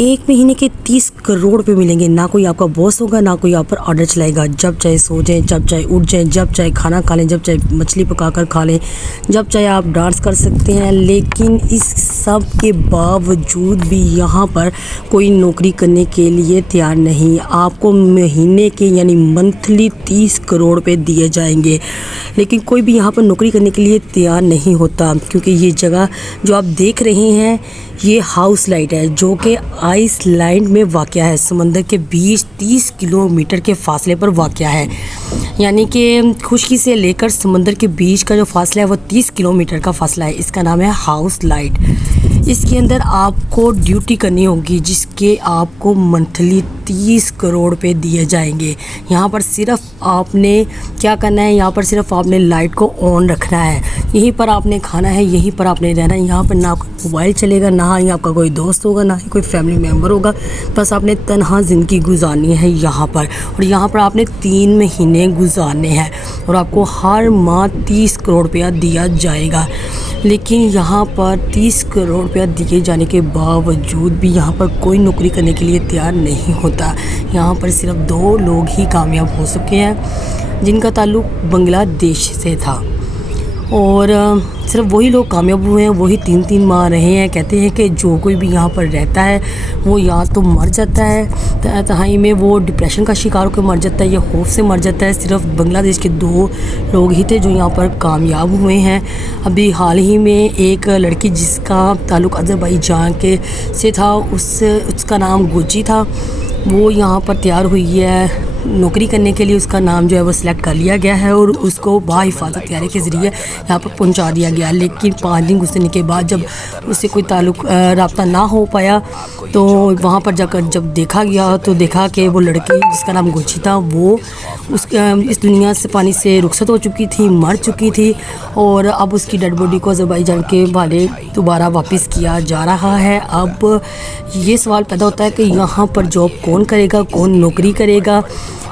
एक महीने के 30 करोड़ रुपए मिलेंगे। ना कोई आपका बॉस होगा, ना कोई आप पर ऑर्डर चलाएगा। जब चाहे सो जाएं, जब चाहे उठ जाएं, जब चाहे खाना खा लें, जब चाहे मछली पकाकर खा लें, जब चाहे आप डांस कर सकते हैं। लेकिन इस सब के बावजूद भी यहाँ पर कोई नौकरी करने के लिए तैयार नहीं। आपको महीने के यानी मंथली 30 करोड़ रुपए दिए जाएंगे, लेकिन कोई भी यहाँ पर नौकरी करने के लिए तैयार नहीं होता, क्योंकि ये जगह जो आप देख रहे हैं ये हाउस लाइट है, जो कि आइसलैंड में वाक़या है। समंदर के बीच 30 किलोमीटर के फासले पर वाक़या है, यानी कि खुशकी से लेकर समंदर के बीच का जो फासला है वो 30 किलोमीटर का फासला है। इसका नाम है हाउस लाइट। इसके अंदर आपको ड्यूटी करनी होगी, जिसके आपको मंथली 30 करोड़ रुपए दिए जाएंगे। यहाँ पर सिर्फ आपने क्या करना है, यहाँ पर सिर्फ आपने लाइट को ऑन रखना है, यहीं पर आपने खाना है, यहीं पर आपने रहना है। यहाँ पर ना कोई मोबाइल चलेगा, ना ही आपका कोई दोस्त होगा, ना ही कोई फैमिली मेम्बर होगा। बस आपने तन्हा ज़िंदगी गुजारनी है यहाँ पर, और यहाँ पर आपने 3 महीने गुजारने हैं, और आपको हर माह 30 करोड़ रुपया दिया जाएगा। लेकिन यहाँ पर 30 करोड़ रुपया दिए जाने के बावजूद भी यहाँ पर कोई नौकरी करने के लिए तैयार नहीं होता। यहाँ पर सिर्फ 2 लोग ही कामयाब हो सके हैं, जिनका ताल्लुक़ बांग्लादेश से था, और सिर्फ वही लोग कामयाब हुए हैं। वही 3-3 माह रहे हैं। कहते हैं कि जो कोई भी यहाँ पर रहता है वो या तो मर जाता है, तहाई में वो डिप्रेशन का शिकार होकर मर जाता है, या खौफ से मर जाता है। सिर्फ बांग्लादेश के 2 लोग ही थे जो यहाँ पर कामयाब हुए हैं। अभी हाल ही में एक लड़की जिसका ताल्लुक़ अज़रबैजान के से था, उसका नाम गोची था, वो यहाँ पर तैयार हुई है नौकरी करने के लिए। उसका नाम जो है वो सिलेक्ट कर लिया गया है, और उसको बाहिफाजत तैयारी के ज़रिए यहाँ पर पहुँचा दिया गया। लेकिन 5 दिन गुजरने के बाद जब उससे कोई ताल्लुक़ रब्ता ना हो पाया, तो वहाँ पर जाकर जब देखा गया तो देखा कि वो लड़की जिसका नाम गोची था, वो इस दुनिया से पानी से रुखसत हो चुकी थी, मर चुकी थी, और अब उसकी डेड बॉडी को अज़रबैजान के वाले दोबारा वापस किया जा रहा है। अब ये सवाल पैदा होता है कि यहाँ पर जॉब कौन करेगा, कौन नौकरी करेगा।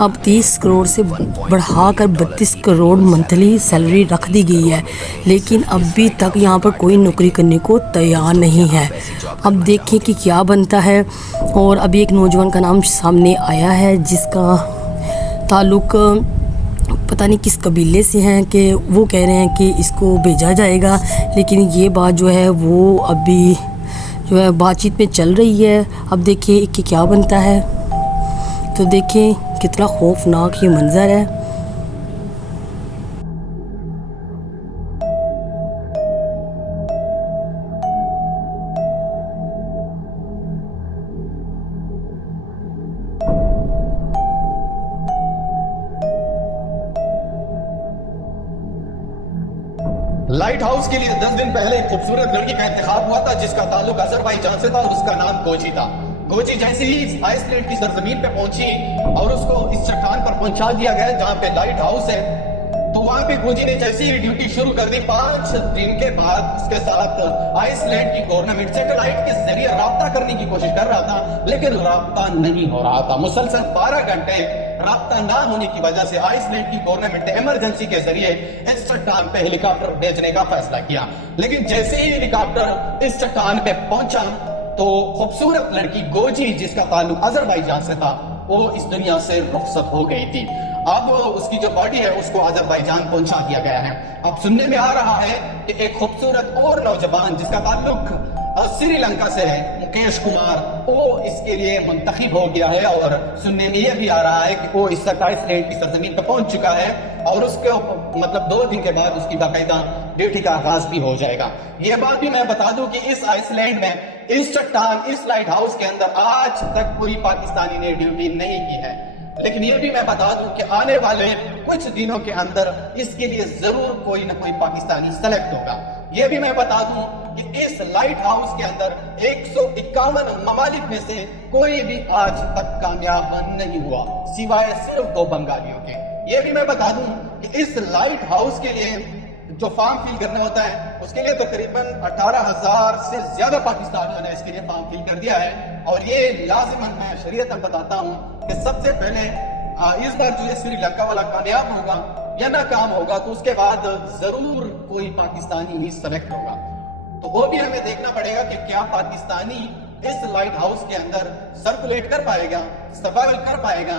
अब 30 करोड़ से बढ़ाकर 32 करोड़ मंथली सैलरी रख दी गई है, लेकिन अभी तक यहाँ पर कोई नौकरी करने को तैयार नहीं है। अब देखें कि क्या बनता है। और अभी एक नौजवान का नाम सामने आया है, जिसका ताल्लुक़ पता नहीं किस कबीले से हैं, कि वो कह रहे हैं कि इसको भेजा जाएगा। लेकिन ये बात जो है वो अभी जो है बातचीत में चल रही है। अब देखिए कि क्या बनता है। तो देखें कितना खौफनाक ये मंज़र है। लाइट हाउस के लिए 10 दिन पहले एक खूबसूरत लड़की का इंतखाब हुआ था, जिसका ताल्लुक अज़रबैजान से था, और उसका नाम गोची था। गोची जैसे ही इस आइसलैंड की सरजमीन पे पहुंची और उसको इस चट्टान पर पहुंचा दिया गया जहां पे लाइट हाउस है, तो वहां पे गोची ने जैसे ही ड्यूटी शुरू कर दी। 5 दिन के बाद उसके साथ आइसलैंड की गवर्नमेंट सैटेलाइट के जरिए राब्ता करने की कोशिश कर रहा था, लेकिन राब्ता नहीं हो रहा था। मुसलसल 12 घंटे राब्ता ना होने की वजह से आइसलैंड की गवर्नमेंट ने इमरजेंसी के जरिए इस चट्टान पे हेलीकॉप्टर भेजने का फैसला किया। लेकिन जैसे ही हेलीकॉप्टर इस चट्टान पे पहुंचा, तो खूबसूरत लड़की गोची, जिसका ताल्लुक अज़रबैजान से था, वो इस दुनिया से रुखसत हो गई थी। अब उसकी जो बॉडी है उसको अज़रबैजान पहुंचा दिया गया है। अब सुनने में आ रहा है कि एक खूबसूरत और नौजवान जिसका ताल्लुक श्रीलंका से है, मुकेश कुमार, वो इसके लिए मुंतखब हो गया है, और सुनने में यह भी आ रहा है कि वो इस आइसलैंड की सरजमीन पर पहुंच चुका है, और उसके मतलब 2 दिन के बाद उसकी बाकायदा ड्यूटी का आगाज भी हो जाएगा। ये बात भी मैं बता दूं कि इस आइसलैंड में, इस चट्टान, इस लाइट हाउस के अंदर आज तक कोई पाकिस्तानी ने ड्यूटी नहीं की है। लेकिन ये भी मैं बता दूं कि आने वाले कुछ दिनों के अंदर इसके लिए जरूर कोई ना कोई पाकिस्तानी सेलेक्ट होगा। ये भी मैं बता दूं कि इस लाइट हाउस के अंदर 151 ममालिक में से कोई भी आज तक कामयाब नहीं हुआ, सिवाय सिर्फ 2 बंगालियों के। ये भी मैं बता दूं कि इस लाइट हाउस के लिए जो फॉर्म फिल करना होता है, उसके लिए तकरीबन 18,000 से ज्यादा पाकिस्तानियों ने इसके लिए फॉर्म फिल कर दिया है। और ये लाजिमन मैं शरीयतन बताता हूँ कि सबसे पहले इस बार जो श्रीलंका वाला कामयाब होगा या नाकाम होगा, तो उसके बाद जरूर कोई पाकिस्तानी ही सेलेक्ट होगा। तो वो भी हमें देखना पड़ेगा कि क्या पाकिस्तानी इस लाइट हाउस के अंदर सर्कुलेट कर पाएगा, सर्वाइवल कर पाएगा।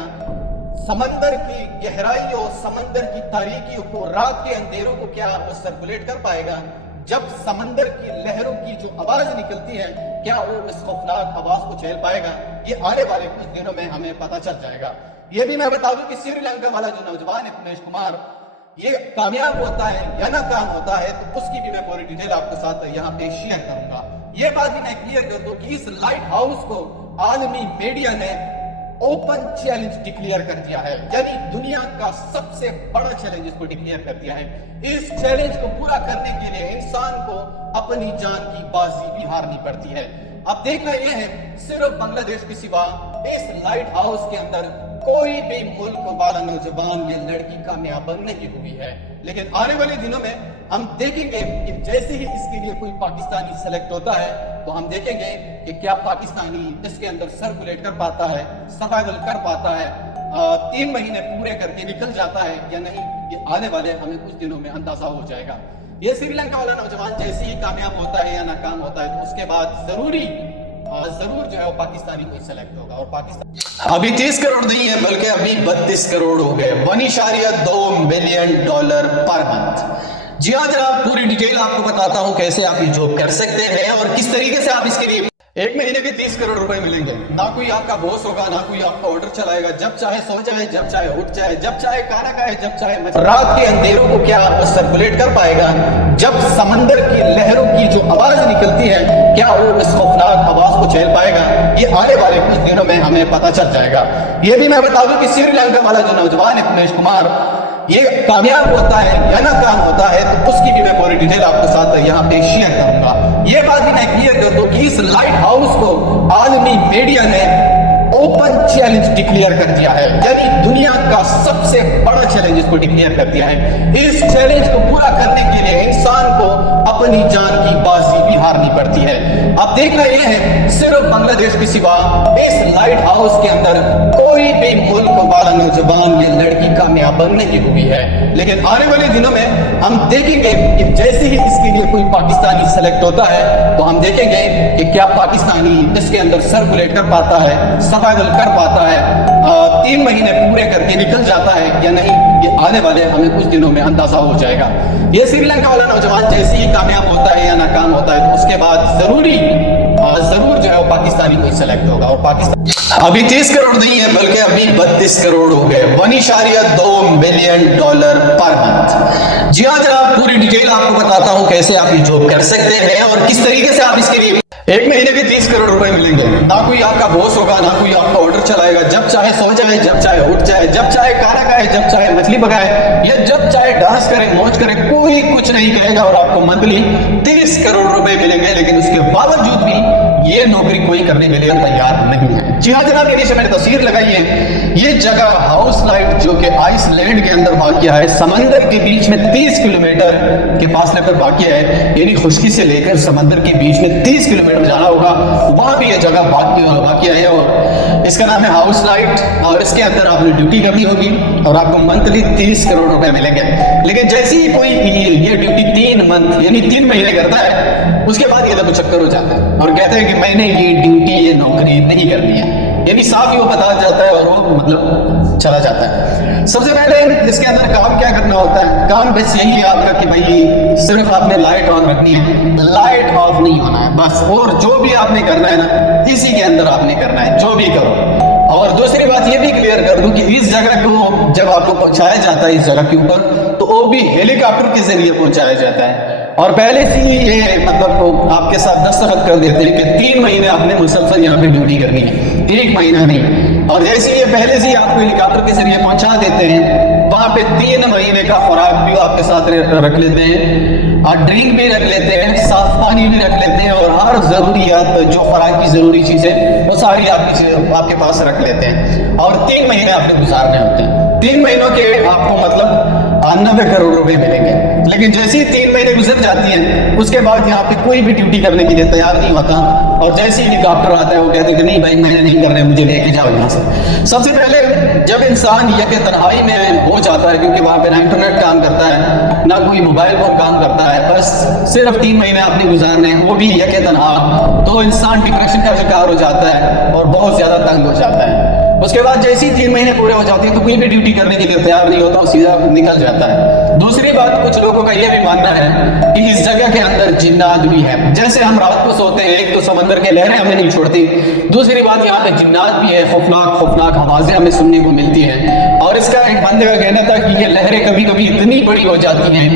समंदर की गहराई और समंदर की तारीकी को, रात के अंधेरों को क्या वो सर्कुलेट कर पाएगा? जब समंदर की लहरों की जो आवाज निकलती है, क्या वो इस खौफनाक आवाज को झेल पाएगा? ये आने वाले कुछ दिनों में हमें पता चल जाएगा। ये भी मैं बता दूं कि श्रीलंका वाला जो नौजवान है उमेश कुमार, ये कामयाब होता है या नाकाम होता है तो उसकी भी मैं पूरी डिटेल आपके साथ यहाँ पे शेयर करूंगा। ये बात भी मैं क्लियर कर दूं कि इस लाइट हाउस को आलमी मीडिया ने ओपन चैलेंज डिक्लेयर कर दिया है, यानी दुनिया का सबसे बड़ा चैलेंज इसको डिक्लेयर कर दिया है। इस चैलेंज को पूरा करने के लिए इंसान को अपनी जान की बाजी भी हारनी पड़ती है। अब देखना यह है, सिर्फ बांग्लादेश के सिवा इस लाइट हाउस के अंदर कोई भी मुल्क वाला नौजवान या लड़की कामयाब नहीं हुई है। लेकिन आने वाले दिनों में हम देखेंगे कि जैसे ही इसके लिए कोई पाकिस्तानी सेलेक्ट होता है तो हम देखेंगे कि क्या पाकिस्तानी इसके अंदर सर्कुलेट कर पाता है, सर्वाइवल कर पाता है, 3 महीने पूरे करके निकल जाता है या नहीं। ये आने वाले हमें कुछ दिनों में अंदाजा हो जाएगा। ये श्रीलंका वाला नौजवान जैसे ही कामयाब होता है या नाकाम होता है तो उसके बाद जरूर जो है पाकिस्तानी कोई सेलेक्ट होगा। और पाकिस्तान अभी 30 करोड़ नहीं है बल्कि अभी 32 करोड़ हो गए, 1.2 बिलियन डॉलर पर मंथ। जी हाँ जनाब, पूरी डिटेल आपको बताता हूँ कैसे आप ये जॉब कर सकते हैं और किस तरीके से आप इसके लिए 1 महीने के 30 करोड़ रुपए मिलेंगे। ना कोई आपका बॉस होगा, ना कोई आपका ऑर्डर चलाएगा, जब चाहे सो जाए, जब चाहे उठ जाए, जब चाहे खाना खाए, जब चाहे रात के अंधेरों को क्या वो सर्कुलेट कर पाएगा? जब समंदर की लहरों की जो आवाज निकलती है, क्या वो इस खौफनाक आवाज को झेल पाएगा? ये आने वाले कुछ दिनों में हमें पता चल जाएगा। ये भी मैं बता दूं कि श्रीलंका वाला जो नौजवान है उमेश कुमार, ये कामयाब होता है या नाकाम होता है तो उसकी भी मैं पूरी डिटेल आपके साथ यहाँ पे शेयर करूंगा। ये बात भी मैं क्लियर कर दूं कि इस लाइट हाउस को आलमी मीडिया ने ओपन चैलेंज डिक्लेयर कर दिया है, यानी दुनिया का सबसे बड़ा चैलेंज इसको डिक्लेयर कर दिया है। इस चैलेंज को पूरा करने के लिए इंसान को अपनी जान की बाजी भी हारनी पड़ती है। अब देखना यह है, सिर्फ बांग्लादेश के सिवा इस लाइट हाउस के अंदर कोई भी मुल्क वाला नौजवान या लड़की कामयाब नहीं हुई है। लेकिन आने वाले दिनों में हम देखेंगे कि जैसे ही इसके लिए कोई पाकिस्तानी सेलेक्ट होता है तो हम देखेंगे कि क्या पाकिस्तानी इसके अंदर सर्कुलेट कर पाता है, सर्वाइवल कर पाता है, 3 महीने पूरे करके निकल जाता है या नहीं। ये आने वाले हमें कुछ दिनों में अंदाजा हो जाएगा। ये श्रीलंका वाला नौजवान जैसे ही कामयाब होता है या नाकाम होता है तो उसके बाद जरूर जो है पाकिस्तानी कोई सेलेक्ट होगा। और पाकिस्तान अभी 30 करोड़ नहीं है बल्कि अभी 32 करोड़ हो गए, 1.2 बिलियन डॉलर पर मंथ। जी हाँ जनाब, पूरी डिटेल आपको बताता हूँ कैसे आप ये जॉब कर सकते हैं और किस तरीके से आप इसके लिए 1 महीने के 30 करोड़ रुपए मिलेंगे। ना कोई आपका बॉस होगा, ना कोई आपका ऑर्डर चलाएगा, जब चाहे सो जाए, जब चाहे उठ जाए, जब चाहे खाना खाए, जब चाहे मछली पकाए या जब चाहे डांस करे, मौज करे, कोई कुछ नहीं कहेगा और आपको मंथली 30 करोड़ रुपए मिलेंगे। लेकिन उसके बावजूद भी ये नौकरी कोई करने के लिए तैयार नहीं है। जी हाँ जनाब, ये नीचे मैंने तस्वीर लगाई है। ये जगह हाउस लाइट जो कि आइसलैंड के अंदर वाक़िया है, समंदर के बीच में 30 किलोमीटर के फासले पर वाक़िया है, यानी खुश्की से लेकर समंदर के बीच में 30 किलोमीटर जाना होगा, वहां भी ये जगह वाक़िया है और इसका नाम है हाउस लाइट। और इसके अंदर आपने ड्यूटी करनी होगी और आपको मंथली 30 करोड़ रुपए मिलेंगे। लेकिन जैसे ही कोई ये ड्यूटी 3 मंथ यानी 3 महीने करता है, उसके बाद ये लोग चक्कर हो जाते हैं और कहते हैं कि मैंने ये ड्यूटी, ये नौकरी नहीं करनी है, यानी साफ ही वो बता जाता है और वो मतलब चला जाता है। सबसे पहले इसके अंदर काम क्या करना होता है? काम बस यही है आपका कि भाई सिर्फ आपने लाइट ऑन रखनी है, लाइट ऑफ नहीं होना है बस। और जो भी आपने करना है ना, इसी के अंदर आपने करना है, जो भी करो। और दूसरी बात ये भी क्लियर कर दूं कि इस जगह को जब आपको पहुंचाया जाता है इस जगह के ऊपर, तो वो भी हेलीकॉप्टर के जरिए पहुंचाया जाता है। और पहले से ही ये मतलब आपके साथ दस्तखत कर देते हैं कि 3 महीने आपने मुसलसल यहाँ पे ड्यूटी करनी है, 1 महीना नहीं। और जैसे ये पहले से ही आपको हेलीकॉप्टर के जरिए पहुंचा देते हैं, वहां पे 3 महीने का खुराक भी आपके साथ रख लेते हैं और ड्रिंक भी रख लेते हैं, साफ पानी भी रख लेते हैं और हर जरूरियात जो खुराक की जरूरी चीजें वो सारी आपके पास रख लेते हैं। और 3 महीने आपने गुजारने होते हैं। 3 महीनों के आपको मतलब 90 करोड़ रुपए मिलेंगे। لیکن جیسے ہی 3 مہینے گزر جاتی ہیں اس کے بعد یہاں پہ کوئی بھی ڈیوٹی کرنے کے لیے تیار نہیں ہوتا، اور جیسے ہی ہیلی کاپٹر آتا ہے وہ کہتے ہیں کہ نہیں بھائی میں نہیں کر رہے، مجھے لے کے جاؤ یہاں سے۔ سب سے پہلے جب انسان یک تنہائی میں ہو جاتا ہے، کیونکہ وہاں پہ نہ انٹرنیٹ کام کرتا ہے نہ کوئی موبائل فون کام کرتا ہے، بس صرف 3 مہینے آپ نے گزارنے ہیں وہ بھی یک تنہا، تو انسان ڈپریشن کا شکار ہو جاتا ہے اور بہت زیادہ تنگ ہو جاتا ہے۔ اس کے بعد جیسے ہی 3 مہینے پورے ہو جاتے ہیں تو کوئی بھی ڈیوٹی کرنے کے لیے تیار نہیں ہوتا، سیدھا نکل جاتا ہے۔ دوسری بات، کچھ لوگوں کا یہ بھی ماننا ہے کہ اس جگہ کے اندر جنات بھی ہے۔ جیسے ہم رات کو سوتے ہیں، ایک تو سمندر کے لہریں ہمیں نہیں چھوڑتی، دوسری بات یہاں پہ جنات بھی ہے، خوفناک آوازیں ہمیں سننے کو ملتی ہیں۔ اور اس کا ایک بندے کا کہنا تھا کہ یہ لہریں کبھی کبھی اتنی بڑی ہو جاتی ہیں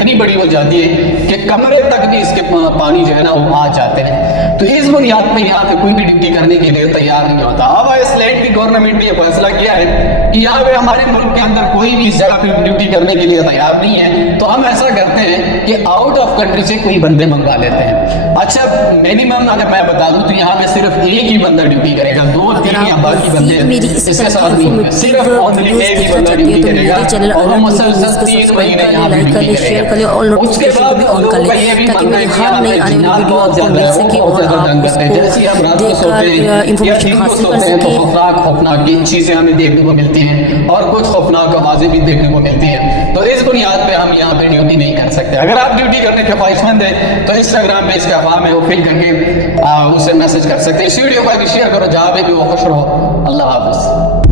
کہ کمرے تک بھی اس کے پانی جو ہے نا وہ آ جاتے ہیں۔ تو اس بنیاد پہ یہاں پہ کوئی بھی ڈیوٹی کرنے کے لیے تیار نہیں ہوتا۔ اب آئس لینڈ کی گورنمنٹ نے یہ فیصلہ کیا ہے کہ یہاں پہ ہمارے ملک کے اندر کوئی بھی اس جگہ پہ ڈیوٹی کرنے کے لیے تیار نہیں ہے، تو ہم ایسا کرتے ہیں کہ آؤٹ آف کنٹری سے کوئی بندے منگوا لیتے ہیں۔ اچھا منیمم اگر میں بتا دوں تو یہاں پہ صرف ایک ہی بندہ ڈیوٹی کرے گا، 2-3 یا باقی بندے اس کے ساتھ نہیں ہے، صرف اونلی ایک ہی بندہ ڈیوٹی کرے گا اور وہ مسلسل 3 مہینے یہاں پہ ڈیوٹی کرے گا۔ اس کے بعد لوگوں کا یہ بھی ماننا ہے کہ یہاں پہ جنات بہت زیادہ ہے، وہ بہت زیادہ تنگ کرتے ہیں۔ جیسے ہم رات کو سوتے ہیں یا دن کو سوتے ہیں تو خوفناک چیزیں ہمیں دیکھنے کو ملتی ہیں اور کچھ خوفناک آوازیں بھی دیکھنے کو ملتی ہیں، تو اس بنیاد پہ ہم یہاں پہ ڈیوٹی نہیں کر سکتے۔ اگر آپ ڈیوٹی کرنے کے خواہش مند ہیں تو انسٹاگرام پہ اس کا فارم ہے، وہ فل کر کے اسے میسج کر سکتے ہیں۔ اس ویڈیو کو شیئر کرو، جہاں پہ بھی وہ خوش رہو۔ اللہ حافظ۔